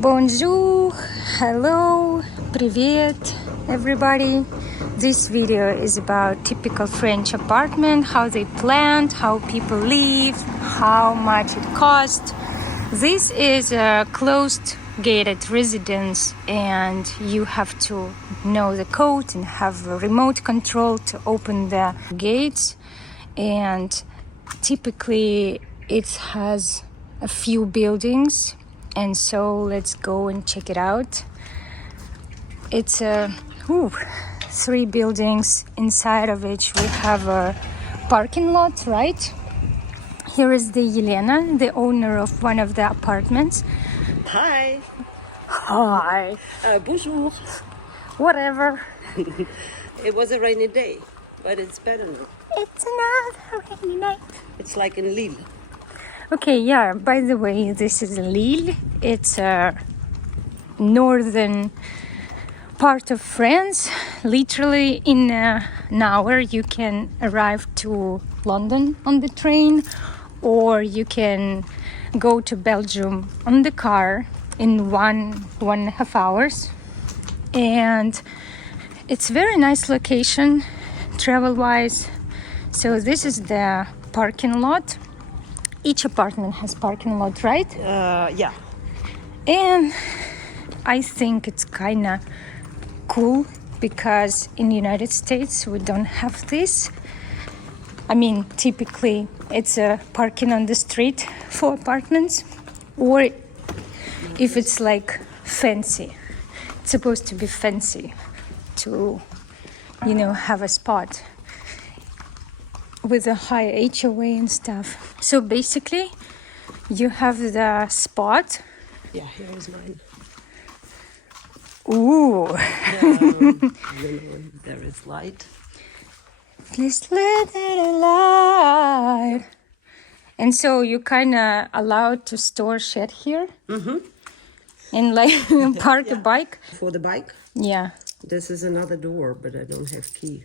Bonjour, hello, привет, everybody. This video is about typical French apartment, how they planned, how people live, how much it costs. This is a closed gated residence and you have to know the code and have a remote control to open the gates, and typically it has a few buildings, and so let's go and check it out. It's three buildings, inside of which we have a parking lot, right? Here is the Yelena, the owner of one of the apartments. Hi. Hi. Bonjour. Whatever. It was a rainy day, but it's better now. It's another rainy night. It's like in Lille. Okay, yeah, by the way, this is Lille. It's a northern part of France. Literally in an hour you can arrive to London on the train, or you can go to Belgium on the car in one and a half hours. And it's very nice location travel-wise. So this is the parking lot. Each apartment has parking lot, right? Yeah. And I think it's kind of cool because in the United States we don't have this. I mean, typically it's a parking on the street for apartments, or if it's like fancy, it's supposed to be fancy to, have a spot with a high HOA and stuff. So basically you have the spot. Yeah, here is mine. Ooh. There is light. Please let it light. And so you kind of allowed to store shit here? Mm-hmm. And like park a bike? For the bike? Yeah. This is another door, but I don't have key.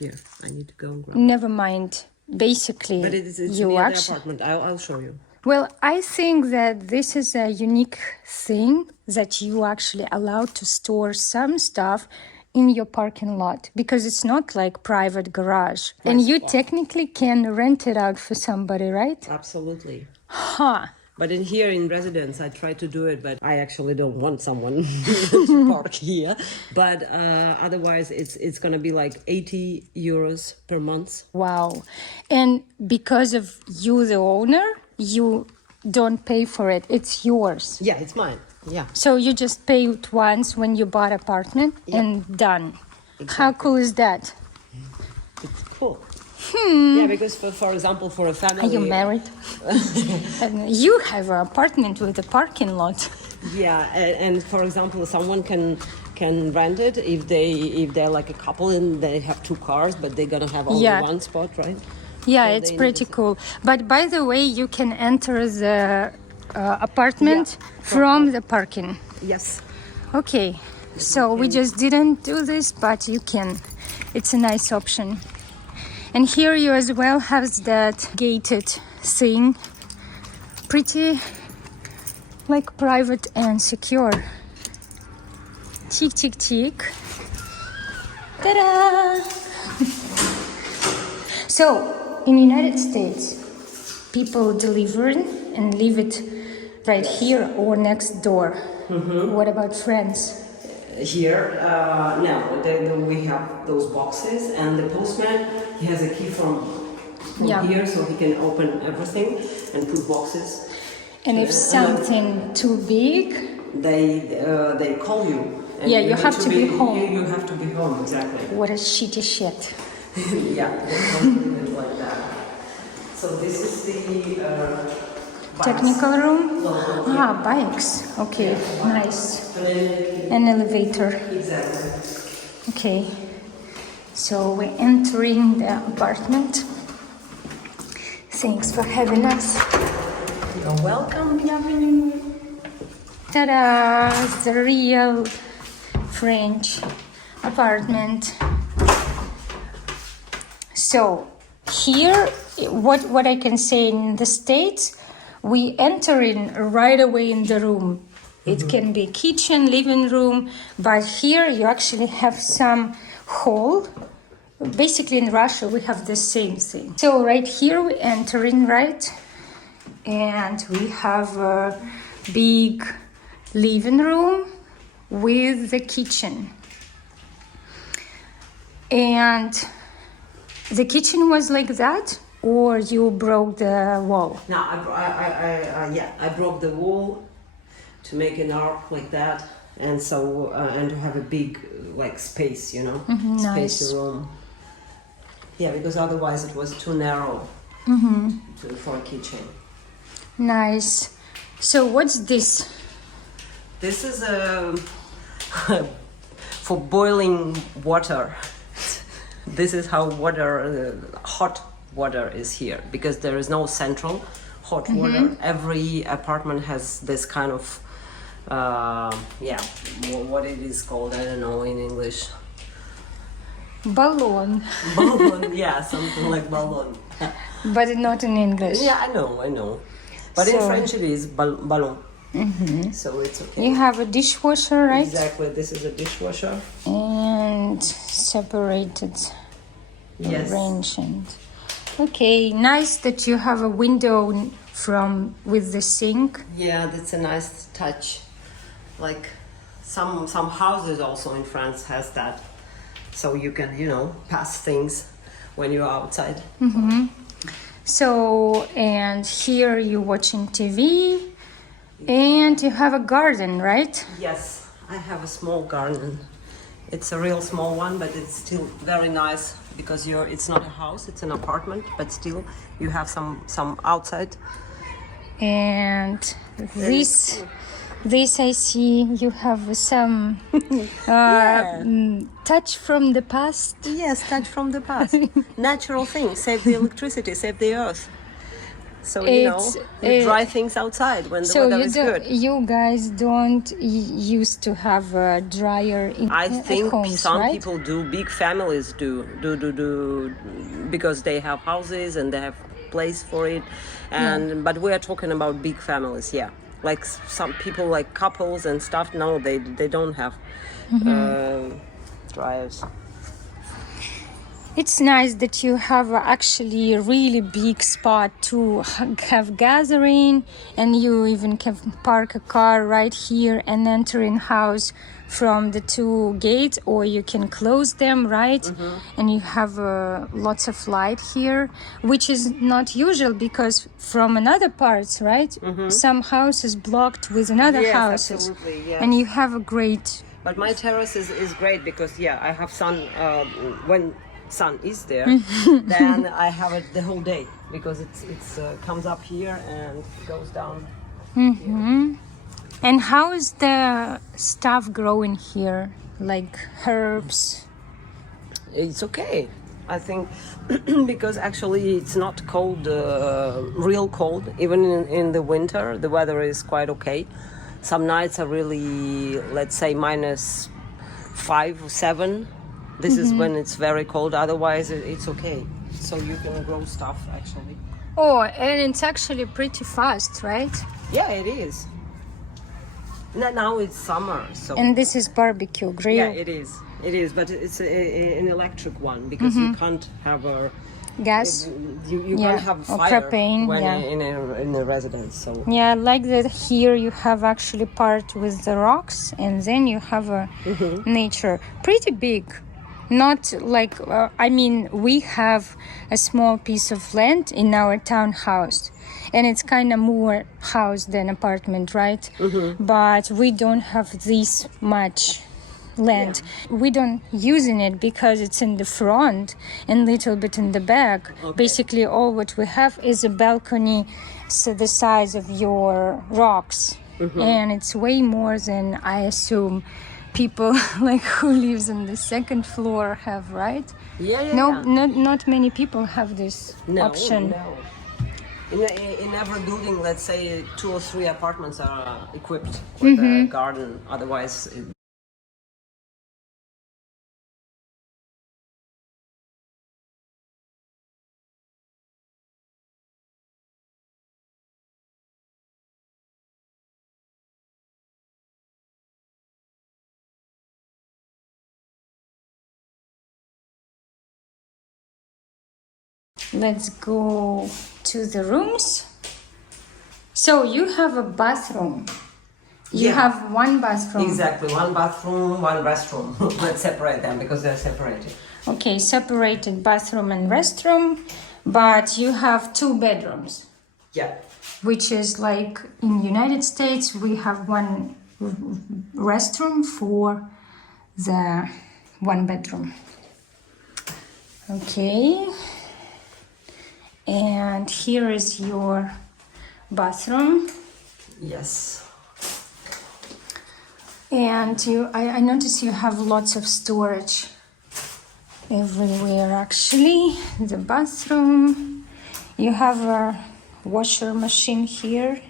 Here, I need to go and grab. Never mind. Basically, But it's you near the actually... apartment. I'll show you. Well, I think that this is a unique thing that you actually allowed to store some stuff in your parking lot, because it's not like private garage. And you technically can rent it out for somebody, right? Absolutely. Huh. But in here in residence, I try to do it, but I actually don't want someone to park here. But otherwise, it's gonna be like 80 euros per month. Wow. And because of you, the owner, you don't pay for it. It's yours. Yeah, it's mine. Yeah. So you just pay it once when you bought apartment and done. Exactly. How cool is that? It's cool. Yeah, because for example, for a family. Are you married? And you have an apartment with a parking lot. Yeah, and for example, someone can rent it if they're like a couple and they have two cars, but they're gonna have only one spot, right? Yeah, So it's pretty cool. But by the way, you can enter the apartment from the parking. Yes. Okay, so we just didn't do this, but you can. It's a nice option. And here you as well have that gated thing. Pretty like private and secure. Tick, tick, tick. Ta-da! So, in the United States, people deliver and leave it right here or next door. Mm-hmm. What about France? Here, no, we have those boxes, and the postman, he has a key from here, so he can open everything and put boxes. And if something too big, they call you. And you have to be home. You have to be home, exactly. What a shitty shit. Yeah, something like that. So this is the technical room? Bikes. Okay, nice. An elevator. Exactly. Okay. So we're entering the apartment. Thanks for having us. You're welcome, bienvenue. Ta-da! The real French apartment. So here, what I can say in the States, we enter in right away in the room. It can be kitchen, living room, but here you actually have some hall. Basically in Russia we have the same thing. So right here we enter in, right? And we have a big living room with the kitchen. And the kitchen was like that, or you broke the wall? No, I broke the wall to make an arc like that, and so and to have a big like space, you know, space Nice. room. Yeah, because otherwise it was too narrow for a kitchen. Nice. So what's this? This is for boiling water. This is how water, hot water is here, because there is no central hot water. Every apartment has this kind of, what it is called, I don't know in English. Balloon. Balloon, yeah, something like balloon. But not in English. Yeah, I know. But in French it is ballon. So it's okay. You have a dishwasher, right? Exactly, this is a dishwasher. And separated, Yes. arranged. Okay, nice that you have a window with the sink. Yeah, that's a nice touch. Like some houses also in France has that, so you can pass things when you're outside. So, and here you're watching TV, and you have a garden, right? Yes, I have a small garden. It's a real small one, but it's still very nice because it's not a house, it's an apartment, but still you have some outside. And this I see you have some touch from the past. Yes, touch from the past. Natural things, save the electricity, save the earth. So you dry things outside when the weather is good. You guys don't used to have a dryer I think at homes, some right? people do. Big families do because they have houses and they have place for it. But we are talking about big families, yeah. Like some people, like couples and stuff. No, they don't have dryers. It's nice that you have actually a really big spot to have gathering, and you even can park a car right here and enter in house from the two gates, or you can close them, right? And you have lots of light here, which is not usual because from another parts, right? Some houses blocked with another houses. Absolutely, yes. And you have a great. But my terrace is great because I have sun when sun is there, then I have it the whole day because it's comes up here and goes down. Here. And how is the stuff growing here, like herbs? It's okay, I think, because actually it's not cold, real cold. Even in the winter, the weather is quite okay. Some nights are really, let's say, -5 or 7. This is when it's very cold. Otherwise, it's okay. So you can grow stuff actually. Oh, and it's actually pretty fast, right? Yeah, it is. Now it's summer, so. And this is barbecue grill. Yeah, it is. It is, but it's an electric one because you can't have a Gas. You can't have or fire propane, when yeah. in a residence. So Yeah, I like that here you have actually part with the rocks, and then you have a nature. Pretty big. Not like, we have a small piece of land in our townhouse, and it's kind of more house than apartment, right? But we don't have this much land. We don't using it because it's in the front and little bit in the back. Basically, all what we have is a balcony, so the size of your rocks, and it's way more than I assume people like who lives on the second floor have, right? Not many people have this option. No. In every building, let's say 2 or 3 apartments are equipped with a garden. Otherwise, let's go to the rooms. So you have a bathroom. You have one bathroom. Exactly, one bathroom, one restroom. Let's separate them because they're separated. Okay, separated bathroom and restroom, but you have 2 bedrooms. Yeah. Which is like in United States, we have one restroom for the 1 bedroom. Okay. And here is your bathroom. Yes. And I notice you have lots of storage everywhere actually. The bathroom. You have a washer machine here.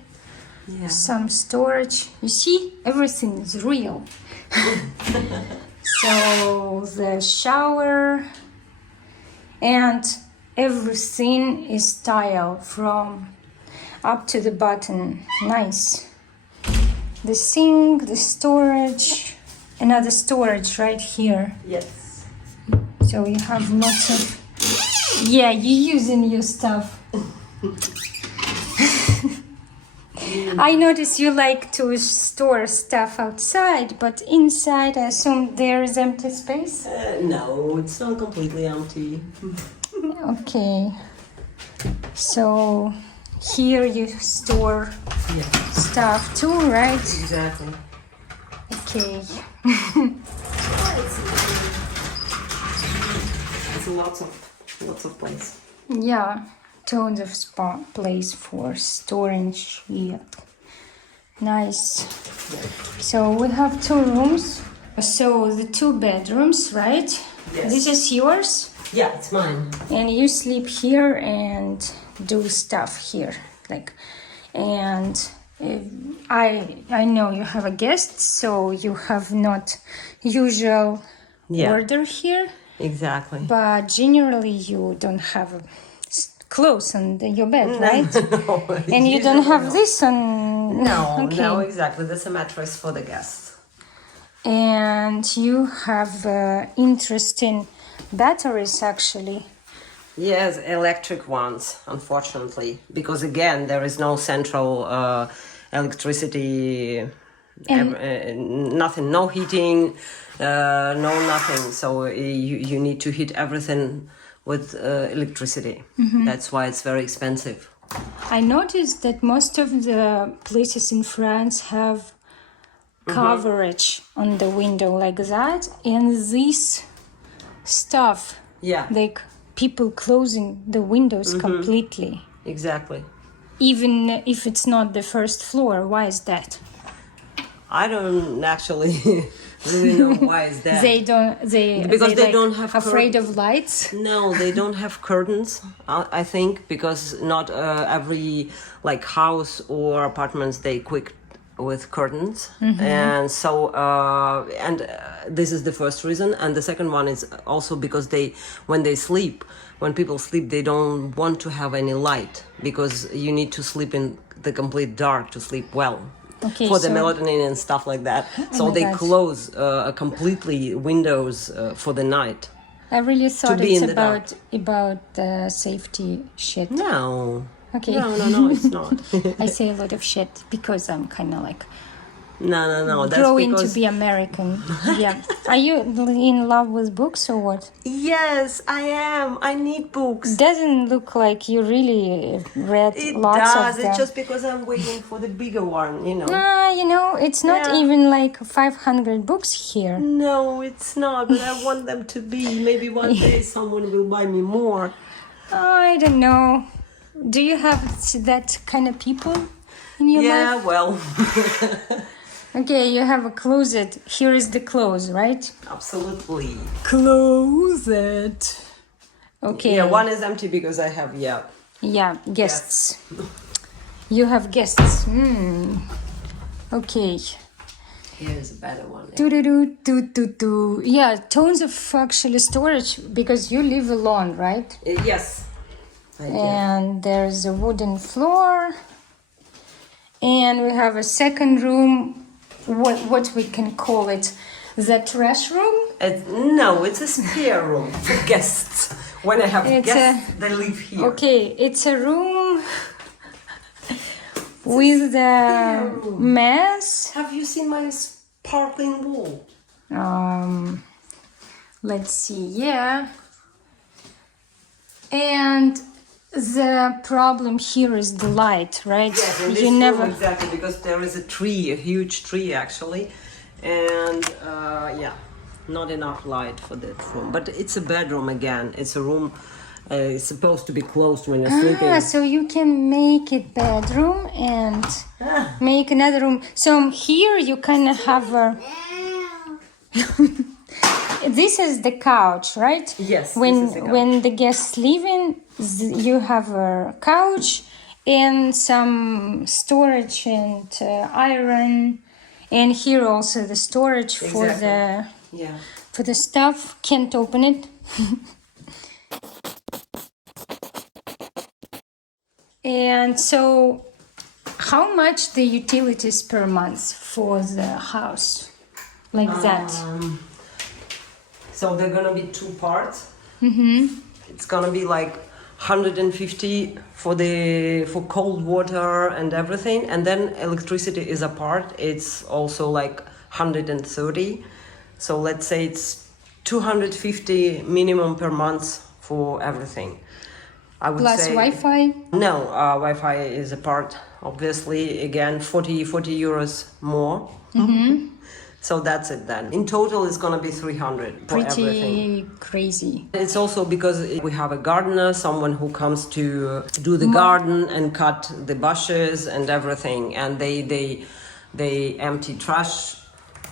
Yeah. Some storage. You see, everything is real. So the shower and everything is tile from up to the bottom. Nice. The sink, the storage, another storage right here. Yes. So you have lots of, yeah, you're using your stuff. I notice you like to store stuff outside, but inside I assume there is empty space? No, it's not completely empty. Okay. So here you store stuff too, right? Exactly. Okay. It's lots of place. Yeah, tons of place for storing shit. Nice. So we have 2 rooms. So the 2 bedrooms, right? Yes. This is yours? Yeah, it's mine. And you sleep here and do stuff here, like, and I know you have a guest, so you have not usual order here. Exactly. But generally, you don't have clothes on your bed, right? No, and you don't have this on. No, okay. no, exactly. That's a mattress for the guests. And you have interesting batteries, actually. Yes, electric ones, unfortunately, because again, there is no central electricity, nothing, no heating, no nothing. So you need to heat everything with electricity. Mm-hmm. That's why it's very expensive. I noticed that most of the places in France have coverage on the window like that, and this stuff, like people closing the windows completely. Exactly. Even if it's not the first floor. Why is that? I don't actually really know why is that. Because they don't have afraid of lights. No, they don't have curtains. I think because not every like house or apartments they equip with curtains, and so this is the first reason, and the second one is also because when people sleep, they don't want to have any light because you need to sleep in the complete dark to sleep well. Okay, for the melatonin and stuff like that. So they close completely windows for the night. I really thought it's about safety shit. No. Okay. No, it's not. I say a lot of shit because I'm kind of like No. That's growing because... to be American. Yeah. Are you in love with books or what? Yes, I am. I need books. Doesn't look like you really read it lots does. of them. It's just because I'm waiting for the bigger one, you know. It's not even like 500 books here. No, it's not. But I want them to be. Maybe one day someone will buy me more. I don't know. Do you have that kind of people in your life? Yeah, well. Okay, you have a closet. Here is the clothes, right? Absolutely. Closet. Okay. Yeah, one is empty because I have, Yeah, guests. You have guests. Okay. Here's a better one. Yeah, tons of actually storage because you live alone, right? Yes. And there's a wooden floor. And we have a second room. What we can call it, the trash room? No, it's a spare room for guests. When I have It's guests, they live here. Okay, it's a room with the mess. Have you seen my sparkling wall? Let's see, yeah. And the problem here is the light, right? Yes, in this You room, never. exactly, because there is a tree, a huge tree actually, and yeah, not enough light for that room. But it's a bedroom again. It's a room. It's supposed to be closed when you're sleeping. So you can make it bedroom and make another room. So here you kind of have a. This is the couch, right? Yes. When this is the couch. when the guests leave in, you have a couch and some storage and iron, and here also the storage for the Yeah. for the stuff. Can't open it. And so, how much the utilities per month for the house, like that? So they're gonna be two parts. Mm-hmm. It's gonna be like 150 for cold water and everything, and then electricity is a part. It's also like 130. So let's say it's 250 minimum per month for everything. I would Plus say Wi-Fi? No, Wi-Fi is a part. Obviously, again, 40 euros more. Mm-hmm. So that's it then. In total, it's gonna be 300 for everything. Pretty crazy. It's also because we have a gardener, someone who comes to do the garden and cut the bushes and everything, and they empty trash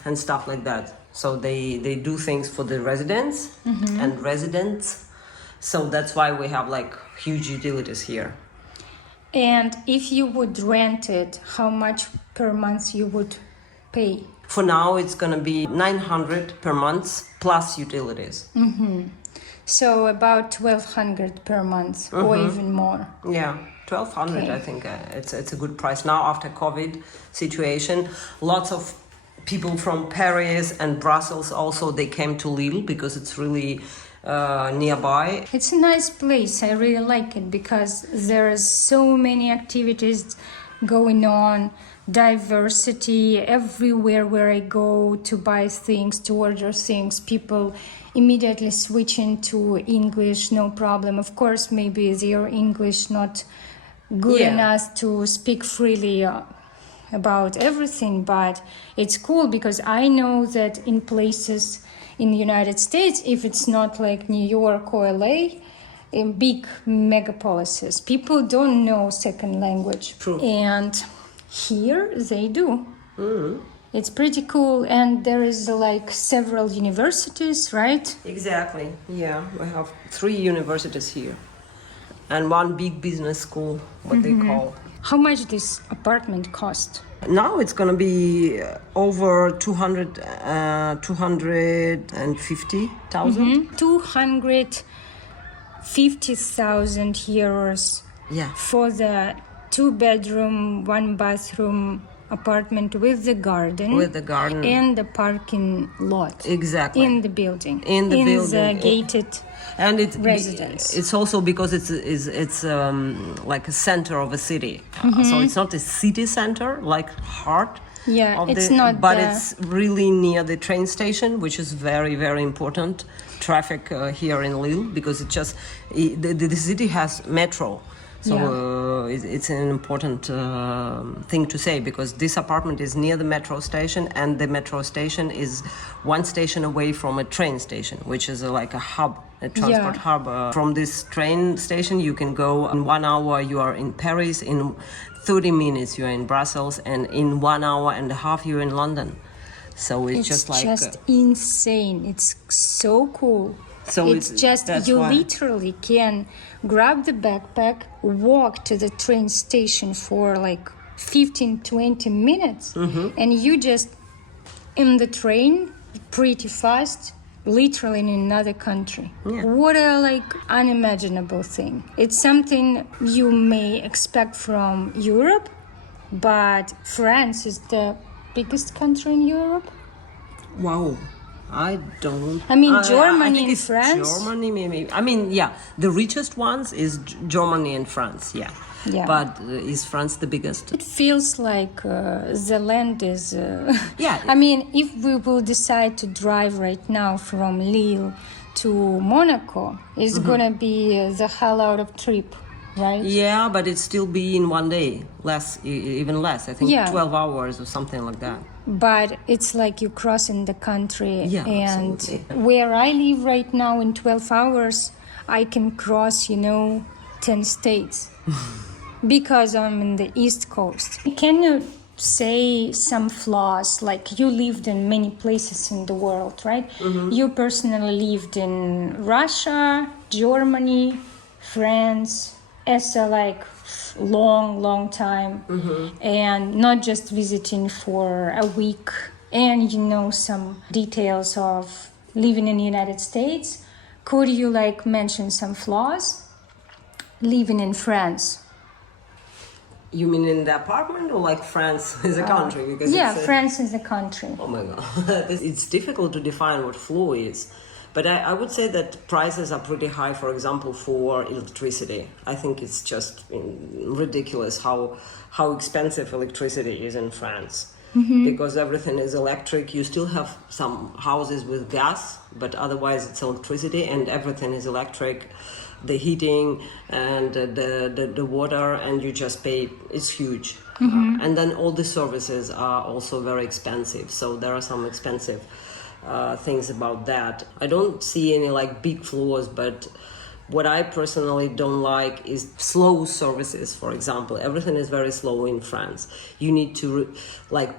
and stuff like that. So they do things for the residents and residents. So that's why we have like huge utilities here. And if you would rent it, how much per month you would pay? For now, it's gonna be 900 per month plus utilities. So about 1,200 per month or even more. Yeah, 1,200. Okay. I think it's a good price now after COVID situation. Lots of people from Paris and Brussels also they came to Lille because it's really nearby. It's a nice place. I really like it because there is so many activities going on, diversity everywhere where I go to buy things, to order things. People immediately switch into English, no problem. Of course, maybe their English not good Yeah. enough to speak freely about everything, but it's cool because I know that in places in the United States, if it's not like New York or LA, in big megapolises, people don't know second language. True. And here they do. It's pretty cool, and there is like several universities, right? Exactly. Yeah, we have 3 universities here, and 1 big business school, what they call. How much this apartment cost? Now it's gonna be over 250,000. 250,000 euros Yeah. for the 2-bedroom, 1-bathroom apartment with the garden. With the garden. And the parking lot. Exactly. In the building. In the building. the gated And residence. it's also because it's like a center of a city. So it's not a city center like heart. Yeah, of it's the, not but the- it's really near the train station, which is very, very important traffic here in Lille because the city has metro. So it's an important thing to say because this apartment is near the metro station, and the metro station is 1 station away from a train station, which is like a hub, a transport hub. From this train station, you can go in 1 hour. You are in Paris. In 30 minutes, you are in Brussels, and in 1 hour and a half, you're in London. So it's just like insane. It's so cool. So it's just that's you why. literally can grab the backpack, walk to the train station for like 15-20 minutes, and you just in the train pretty fast, literally in another country. Yeah. What a like unimaginable thing. It's something you may expect from Europe, but France is the biggest country in Europe. Wow. I don't. I mean, I Germany think and it's France? Germany, maybe. I mean, yeah, the richest ones is Germany and France. Yeah. Yeah. But is France the biggest? It feels like the land is... Yeah. I mean, if we will decide to drive right now from Lille to Monaco, it's gonna be the hell out of trip, right? Yeah, but it still be in one day, even less. I think Yeah. 12 hours or something like that. But it's like you crossing the country, Yeah, and absolutely. where I live right now in 12 hours, I can cross, 10 states because I'm in the East Coast. Can you say some flaws? Like, you lived in many places in the world, right? You personally lived in Russia, Germany, France, as a long time, and not just visiting for a week, and some details of living in the United States. Could you mention some flaws living in France? You mean in the apartment or like France is a country? Because Yeah, it's France is a country. Oh my god, it's difficult to define what flow is. But I would say that prices are pretty high, for example, for electricity. I think it's just ridiculous how expensive electricity is in France. Because everything is electric. You still have some houses with gas, but otherwise it's electricity, and everything is electric. The heating and the water, and you just pay. It's huge. And then all the services are also very expensive. So there are some expensive things about that. I don't see any big flaws, but what I personally don't like is slow services. For example, everything is very slow in France. You need to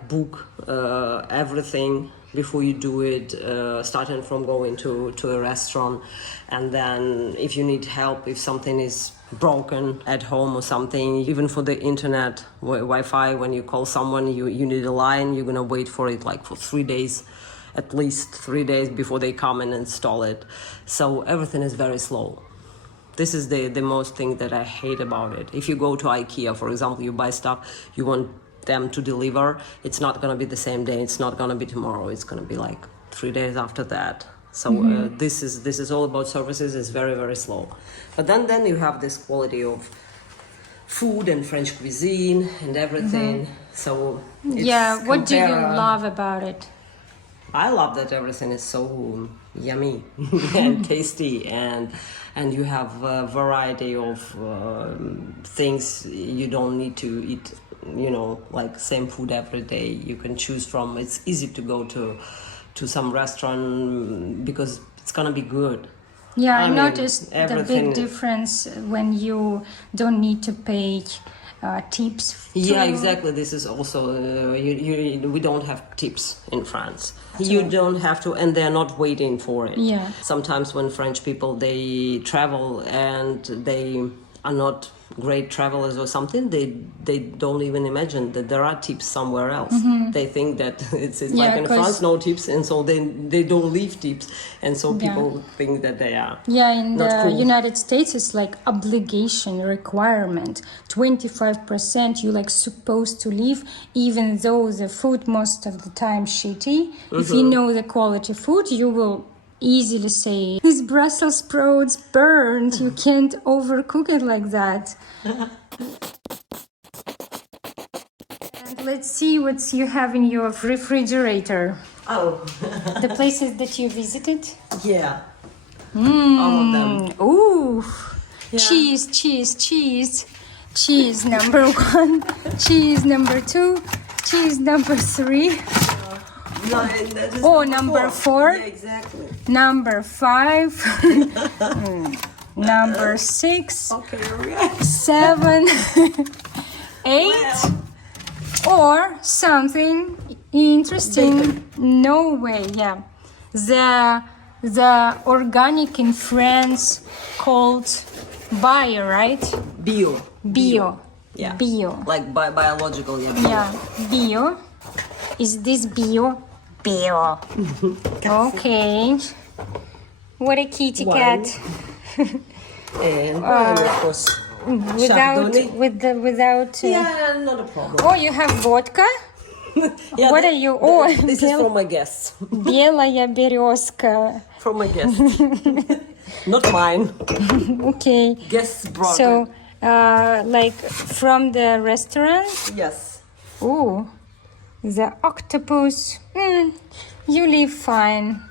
book everything before you do it, starting from going to a restaurant. And then if you need help, if something is broken at home or something, even for the internet, Wi-Fi, when you call someone, you need a line, you're gonna wait for it for 3 days, at least 3 days before they come and install it. So everything is very slow. This is the most thing that I hate about it. If you go to IKEA, for example, you buy stuff, you want them to deliver, it's not going to be the same day, it's not going to be tomorrow, it's going to be 3 days after that. So this is all about services. It's very, very slow. But then you have this quality of food and French cuisine and everything. So it's What do you love about it? I love that everything is so yummy and tasty, and you have a variety of things. You don't need to eat, same food every day. You can choose from. It's easy to go to some restaurant because it's gonna be good. Yeah, I mean, noticed the everything- big difference when you don't need to pay tips. Yeah, exactly. This is also we don't have tips in France. You don't have to, and they're not waiting for it. Yeah. Sometimes when French people they travel and they are not great travelers or something, they don't even imagine that there are tips somewhere else. They think that it's like in 'cause- France no tips, and so they don't leave tips, and so people think that they are. Yeah, in not the cool. United States, it's obligation requirement. 25% you supposed to leave, even though the food most of the time shitty. If you know the quality food, you will easily say, "This Brussels sprouts burned. You can't overcook it like that." And let's see what you have in your refrigerator. Oh, The places that you visited. yeah. All of them. Ooh, Yeah. cheese number 1, cheese number 2, cheese number 3, No, that is Oh, number 4. Yeah, exactly. number 5, number 6, Okay, alright. 7, 8, or something interesting. Bacon. No way, yeah. The organic in France called bio, right? Bio. Bio. Yeah. Bio. Like biological, yeah. Yeah, bio. Is this bio? Bio. Okay. What a kitty Wine. cat. And wine, of course. Without Chardonnay. without Yeah, not a problem. Oh, you have vodka? Yeah, What are you? Oh, this is from my guests. белая березка. From my guests. Not mine. Okay. Guests brought So, it. like from the restaurant? Yes. Oh, the octopus. You live fine.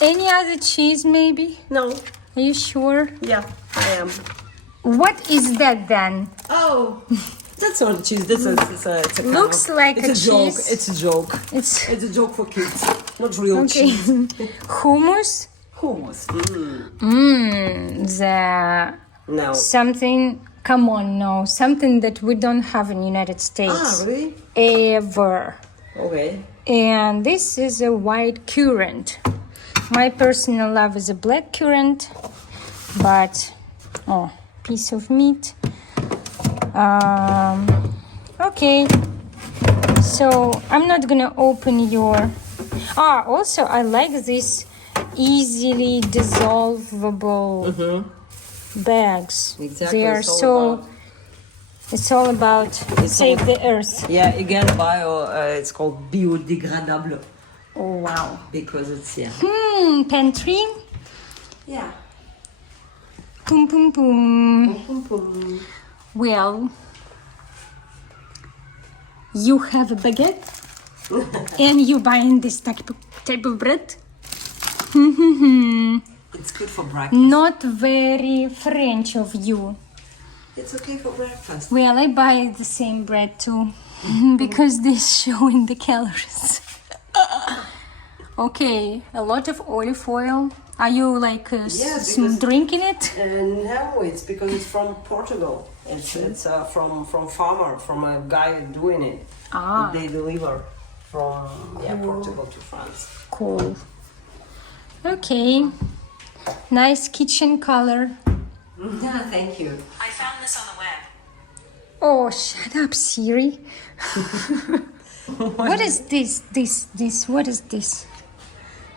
Any other cheese, maybe? No. Are you sure? Yeah, I am. What is that then? Oh, that's not a cheese. It's a kind Looks of, like it's a joke. cheese. It's a joke. It's It's a joke for kids. Not real okay. cheese. Hummus. Hummus. The No. something. Come on, no, something that we don't have in United States Really? ever. Okay. And this is a white currant. My personal love is a black currant, but piece of meat. Okay, so I'm not gonna open your. Also I like this easily dissolvable bags. Exactly, They are it's all so. about- It's all about save the earth. Yeah, again, bio. It's called biodegradable Oh wow. because it's Pantry. Yeah. Boom, boom, boom. Well, you have a baguette and you buying this type of bread. It's good for breakfast. Not very French of you. It's okay for breakfast. Well, I buy the same bread too because they're showing the calories. Okay, a lot of olive oil. Are you like because- drinking it? No, it's because it's from Portugal. It's from farmer, from a guy doing it. They deliver from Portugal to France. Cool. Okay. Nice kitchen color. Yeah, thank you. I found this on the web. Oh, shut up, Siri. What is this? What is this?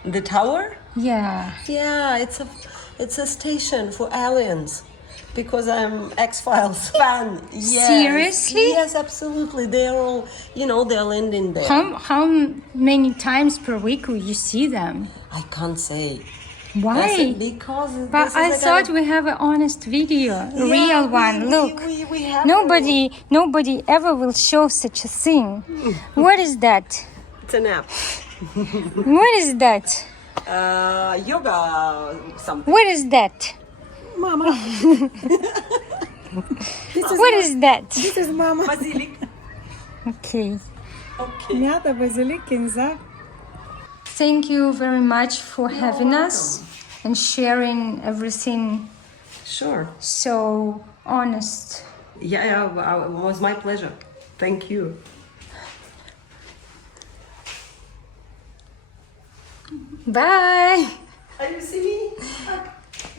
The tower? Yeah. Yeah, it's a station for aliens. Because I'm X-Files fan. Yes. Seriously? Yes, absolutely. They're all, they're landing there. How many times per week will you see them? I can't say. Why? Because But I thought we have an honest video, a real one. Look, we have nobody ever will show such a thing. What is that? It's an app. What is that? Yoga something. What is that? Mama. What is that? This is Mama. Basilic. Okay. Okay. Mята, базилик, кинза. Thank you very much for having us and sharing everything Sure. so honest. Yeah, it was my pleasure. Thank you. Bye. Are you see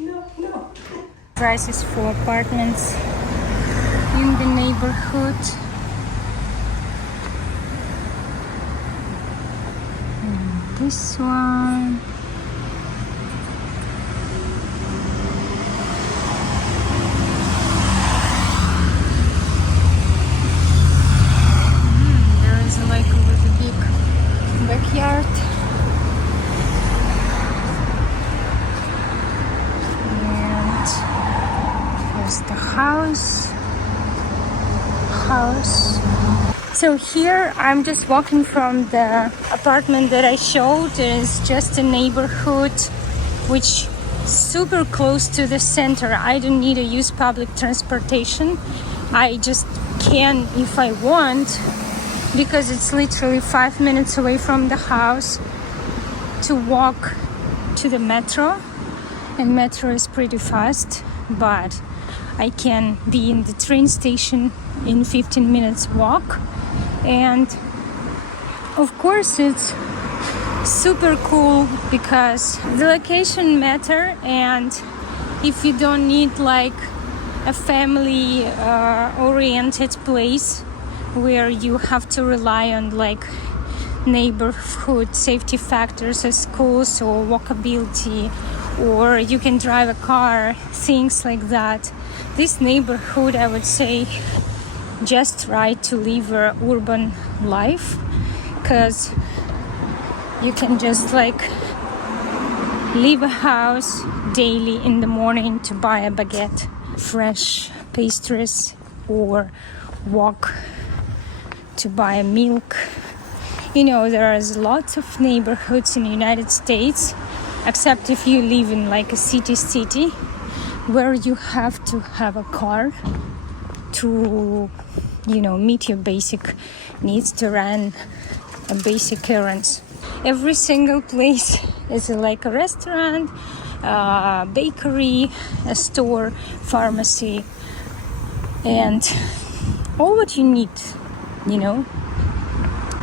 me? No. Prices for apartments in the neighborhood. And this one. There is like a really big backyard. And here's the house. So here I'm just walking from the apartment that I showed. It's just a neighborhood which super close to the center. I don't need to use public transportation. I just can if I want, because it's literally 5 minutes away from the house to walk to the metro, and metro is pretty fast, but I can be in the train station in 15 minutes walk. And of course it's super cool because the location matter, and if you don't need like a family oriented place where you have to rely on like neighborhood safety factors as schools or walkability, or you can drive a car, things like that, this neighborhood I would say just try to live a urban life, because you can just like leave a house daily in the morning to buy a baguette, fresh pastries, or walk to buy milk. You know, there is lots of neighborhoods in the United States, except if you live in like a city, where you have to have a car to, you know, meet your basic needs, to run a basic errands. Every single place is like a restaurant, a bakery, a store, pharmacy, and all what you need, you know.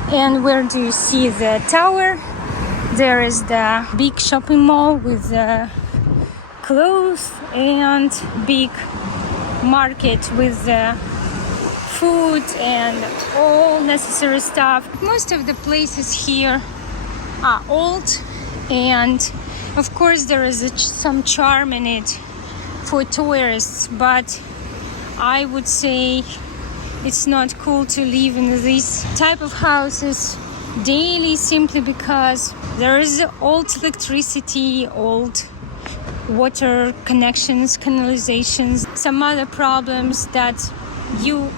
And where do you see the tower? There is the big shopping mall with the clothes and big market with the food and all necessary stuff. Most of the places here are old, and of course there is some charm in it for tourists, but I would say it's not cool to live in these type of houses daily, simply because there is old electricity, old water connections, canalizations, some other problems that you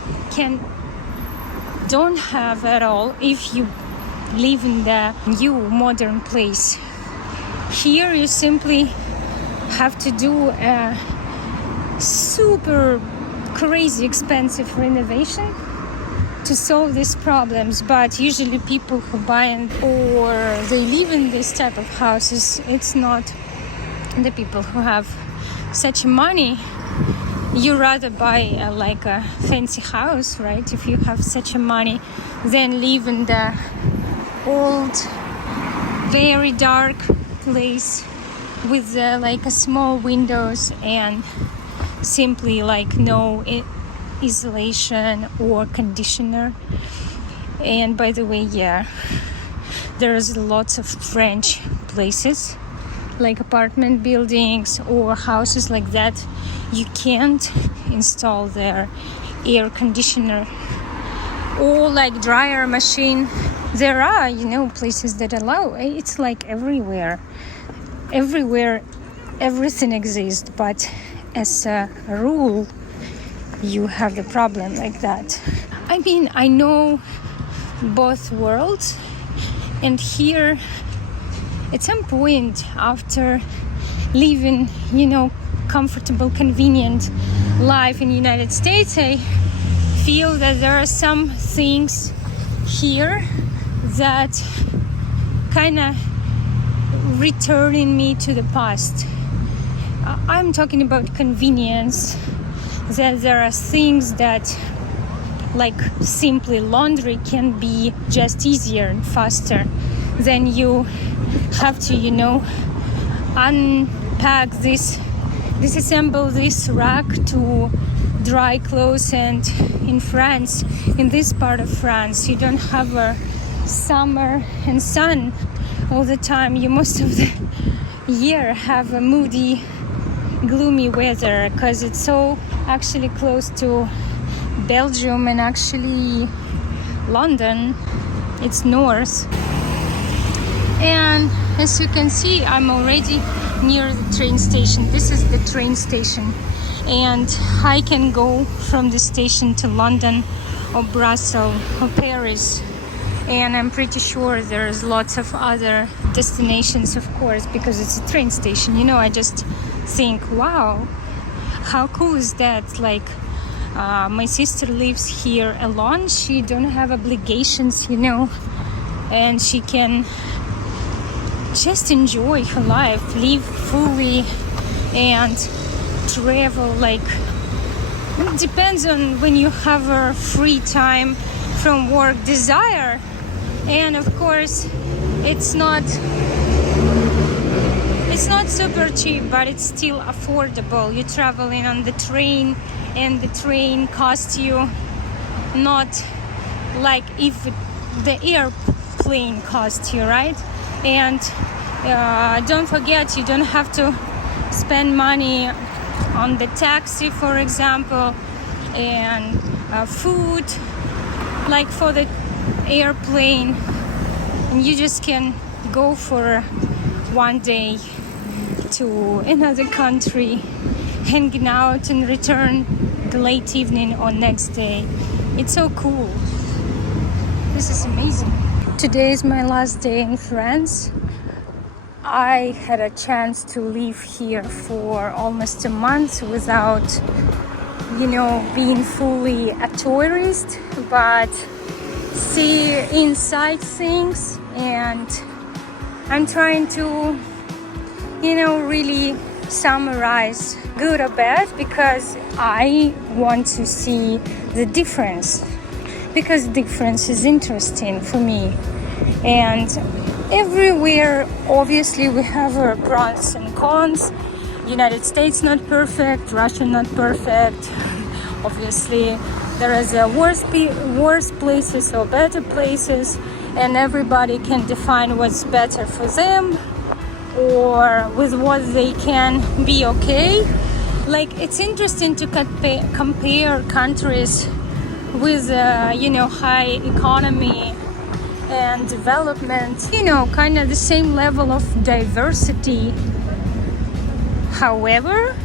don't have at all if you live in the new modern place. Here you simply have to do a super crazy expensive renovation to solve these problems, but usually people who buy or they live in this type of houses, it's not the people who have such money. You rather buy like a fancy house, right, if you have such a money, than live in the old, very dark place with like a small windows and simply like no isolation or conditioner. And by the way, yeah, there's lots of French places like apartment buildings or houses like that, you can't install their air conditioner or like dryer machine. There are, you know, places that allow. It's like everywhere everything exists, but as a rule you have the problem like that. I mean, I know both worlds, and here at some point after living, you know, comfortable, convenient life in the United States, I feel that there are some things here that kind of returning me to the past. I'm talking about convenience, that there are things that like simply laundry can be just easier and faster than you have to, you know, unpack disassemble this rack to dry clothes. And in France, in this part of France, you don't have a summer and sun all the time. You most of the year have a moody, gloomy weather, because it's so actually close to Belgium and actually London. It's north. And as you can see, I'm already near the train station. This is the train station, and I can go from the station to London or Brussels or Paris, and I'm pretty sure there's lots of other destinations, of course, because it's a train station. You know, I just think, wow, how cool is that? Like, my sister lives here alone. She don't have obligations, you know, and she can just enjoy her life, live fully and travel. Like, it depends on when you have a free time from work desire. And of course it's not super cheap, but it's still affordable. You're traveling on the train, and the train costs you not like if the airplane costs you, right? And don't forget, you don't have to spend money on the taxi, for example, and food, like for the airplane, and you just can go for one day to another country, hanging out and return the late evening or next day. It's so cool. This is amazing. Today is my last day in France. I had a chance to live here for almost a month without, being fully a tourist, but see inside things, and I'm trying to, really summarize good or bad, because I want to see the difference, because difference is interesting for me. And everywhere, obviously, we have our pros and cons. United States not perfect, Russia not perfect. Obviously, there is a worse places or better places, and everybody can define what's better for them or with what they can be okay. Like, it's interesting to compare countries with, high economy and development, kind of the same level of diversity. However,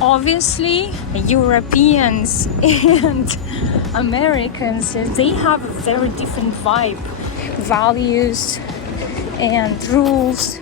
obviously, Europeans and Americans, they have a very different vibe, values and rules.